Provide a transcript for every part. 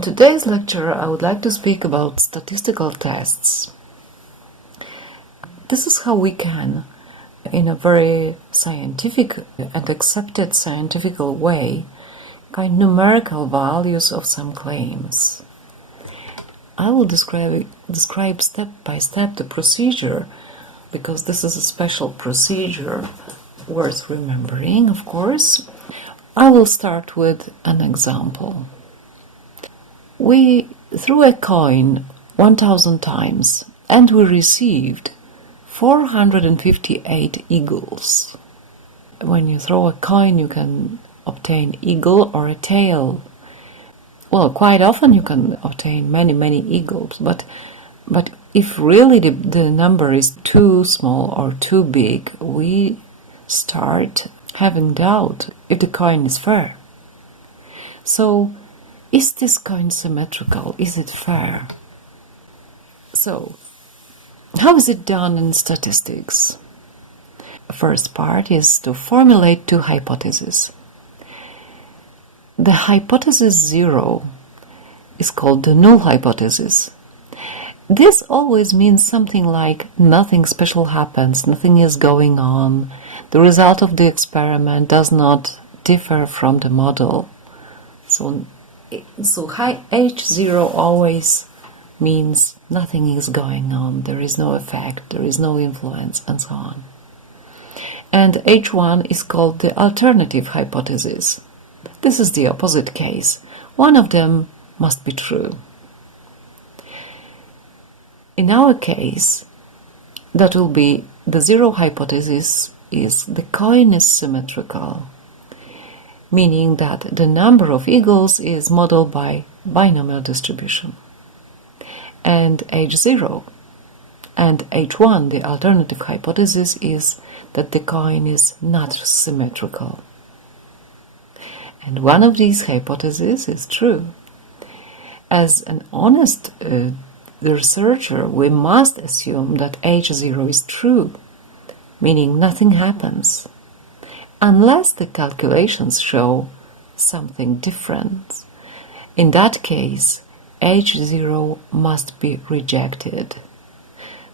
In today's lecture, I would like to speak about statistical tests. This is how we can, in a very scientific and accepted scientific way, find numerical values of some claims. I will describe step by step the procedure, because this is a special procedure worth remembering, of course. I will start with an example. We threw a coin 1000 times and we received 458 eagles. When you throw a coin, you can obtain eagle or a tail. Well, quite often you can obtain many eagles, but if really the number is too small or too big, we start having doubt if the coin is fair. So, is this coin symmetrical? Is it fair? So, how is it done in statistics? The first part is to formulate two hypotheses. The hypothesis 0 is called the null hypothesis. This always means something like nothing special happens, nothing is going on, the result of the experiment does not differ from the model. So H0 always means nothing is going on, there is no effect, there is no influence, and so on. And H1 is called the alternative hypothesis. This is the opposite case. One of them must be true. In our case, that will be the zero hypothesis is the coin is symmetrical, meaning that the number of eagles is modeled by binomial distribution. And H0 and H1, the alternative hypothesis, is that the coin is not symmetrical. And one of these hypotheses is true. As an honest researcher, we must assume that H0 is true, meaning nothing happens, unless the calculations show something different. In that case, H0 must be rejected.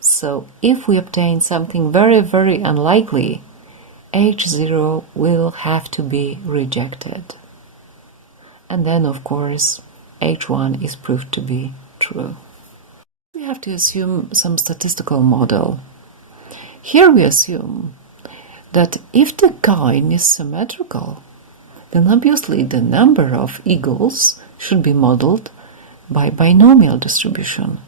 So if we obtain something very unlikely, H0 will have to be rejected. And then, of course, H1 is proved to be true. We have to assume some statistical model. Here we assume that if the coin is symmetrical, then obviously the number of eagles should be modeled by binomial distribution.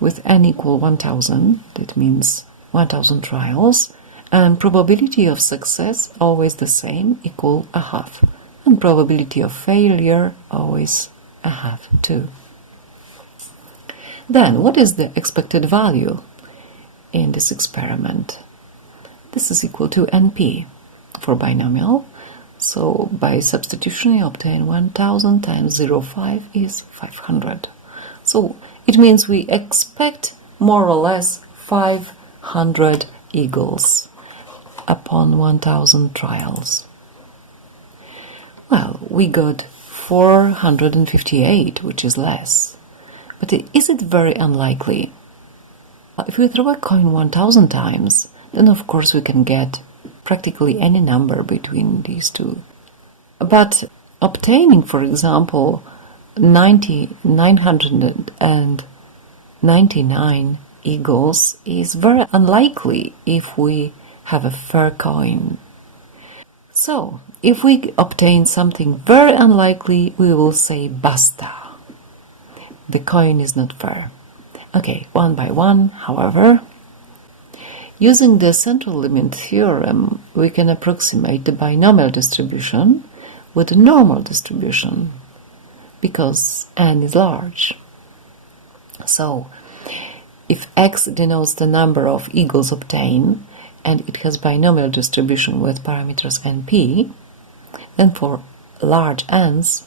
With n equal 1000, that means 1000 trials, and probability of success always the same, equal a half, and probability of failure always a half too. Then, what is the expected value in this experiment? This is equal to NP for binomial. So by substitution you obtain 1000 times 0.5 is 500. So it means we expect more or less 500 eagles upon 1000 trials. Well, we got 458, which is less. But is it very unlikely? If we throw a coin 1000 times, then of course we can get practically any number between these two. But obtaining, for example, 999 eagles is very unlikely if we have a fair coin. So, if we obtain something very unlikely, we will say basta. The coin is not fair. Okay, one by one, however, using the central limit theorem, we can approximate the binomial distribution with the normal distribution, because n is large. So, if x denotes the number of eagles obtained, and it has binomial distribution with parameters np, then for large n's,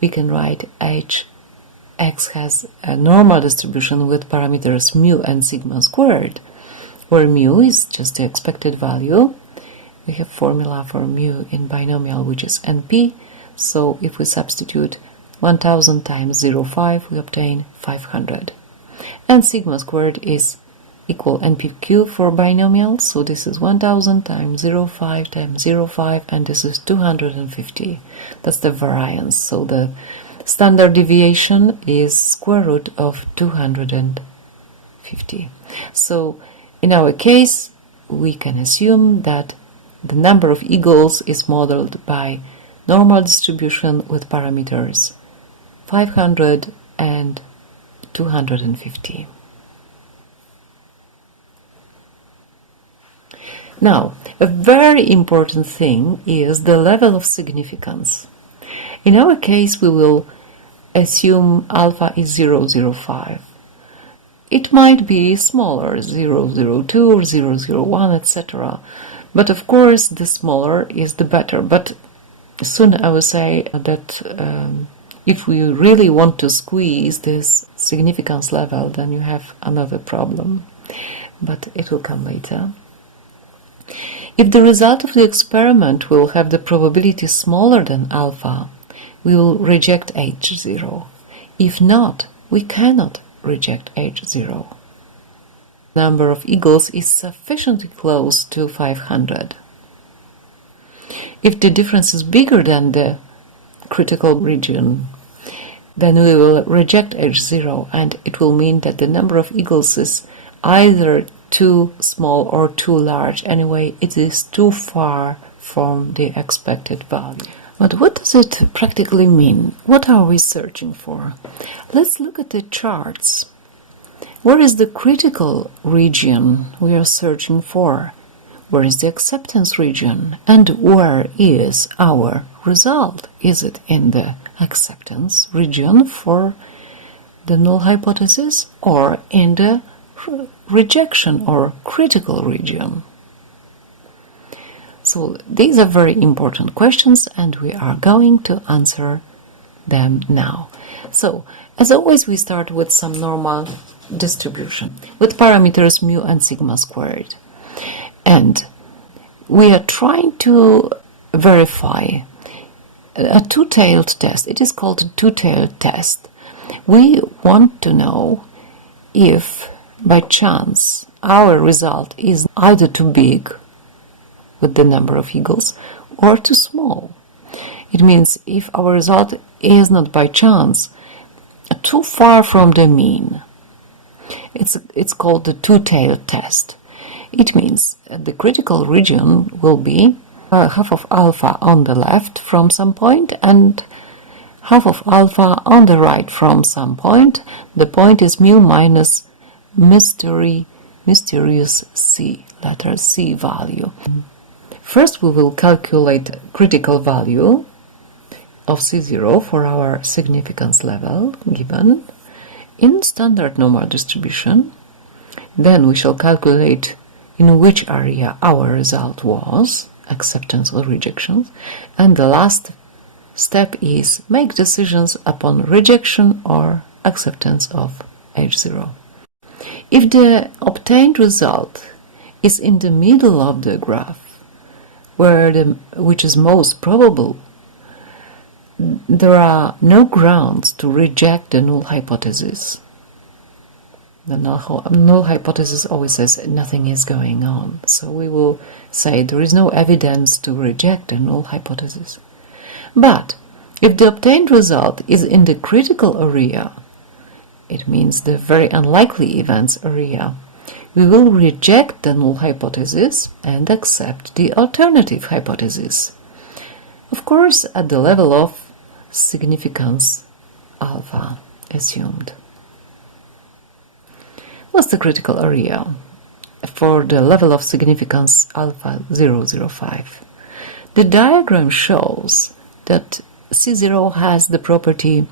we can write x has a normal distribution with parameters mu and sigma squared, where mu is just the expected value. We have formula for mu in binomial, which is np, so if we substitute 1000 times 0.5, we obtain 500. And sigma squared is equal NPQ for binomials, so this is 1000 times 0.5 times 0.5, and this is 250. That's the variance, so the standard deviation is square root of 250. So in our case, we can assume that the number of eagles is modeled by normal distribution with parameters 500 and 250. Now, a very important thing is the level of significance. In our case, we will assume alpha is 0.05. It might be smaller, 0.02 or 0.01, etc. But of course, the smaller is the better. But soon I will say that if we really want to squeeze this significance level, then you have another problem. But it will come later. If the result of the experiment will have the probability smaller than alpha, we will reject H0. If not, we cannot reject H0. The number of eagles is sufficiently close to 500. If the difference is bigger than the critical region, then we will reject H0, and it will mean that the number of eagles is either too small or too large. Anyway, it is too far from the expected value. But what does it practically mean? What are we searching for? Let's look at the charts. Where is the critical region we are searching for? Where is the acceptance region? And where is our result? Is it in the acceptance region for the null hypothesis or in the rejection or critical region? So these are very important questions, and we are going to answer them now. So, as always, we start with some normal distribution with parameters mu and sigma squared. And we are trying to verify a two-tailed test. It is called a two-tailed test. We want to know if by chance our result is either too big with the number of eagles or too small. It means if our result is not by chance too far from the mean. It's called the two-tailed test. It means the critical region will be half of alpha on the left from some point and half of alpha on the right from some point. The point is mu minus mysterious C, letter C value. First, we will calculate critical value of C0 for our significance level given in standard normal distribution. Then we shall calculate in which area our result was, acceptance or rejection. And the last step is make decisions upon rejection or acceptance of H0. If the obtained result is in the middle of the graph, which is most probable, there are no grounds to reject the null hypothesis. The null hypothesis always says nothing is going on. So we will say there is no evidence to reject the null hypothesis. But if the obtained result is in the critical area, it means the very unlikely events area, we will reject the null hypothesis and accept the alternative hypothesis. Of course, at the level of significance alpha assumed. What's the critical area for the level of significance alpha 0.05? The diagram shows that C0 has the probability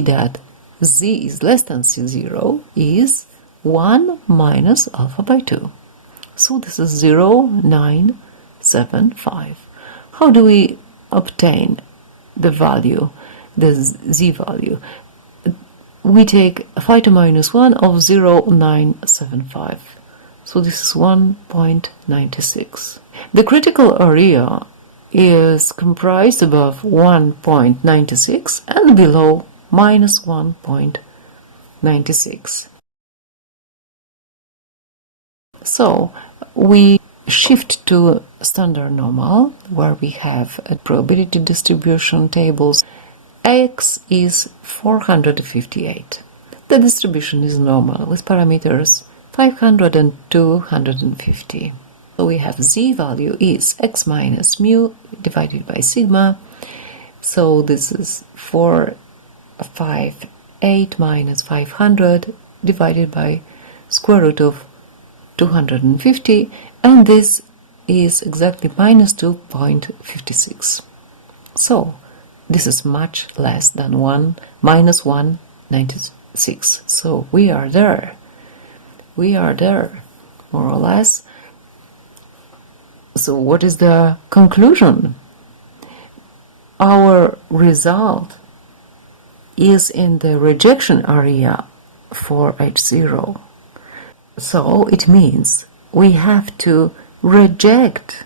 that Z is less than C0 is 1 minus alpha by 2. So this is 0.975. How do we obtain the value, the Z value? We take phi to minus 1 of 0.975. So this is 1.96. The critical area is comprised above 1.96 and below minus 1.96. So we shift to standard normal, where we have a probability distribution tables. X is 458. The distribution is normal with parameters 500 and 250. So we have z value is x minus mu divided by sigma. So this is 458 minus 500 divided by square root of 250, and this is exactly minus 2.56. So this is much less than minus 1.96. So we are there. We are there, more or less. So what is the conclusion? Our result is in the rejection area for H0. So it means we have to reject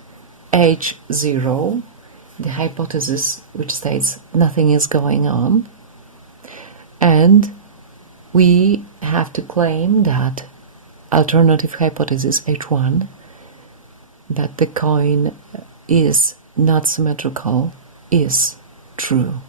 H0, the hypothesis which states nothing is going on, and we have to claim that alternative hypothesis H1, that the coin is not symmetrical, is true.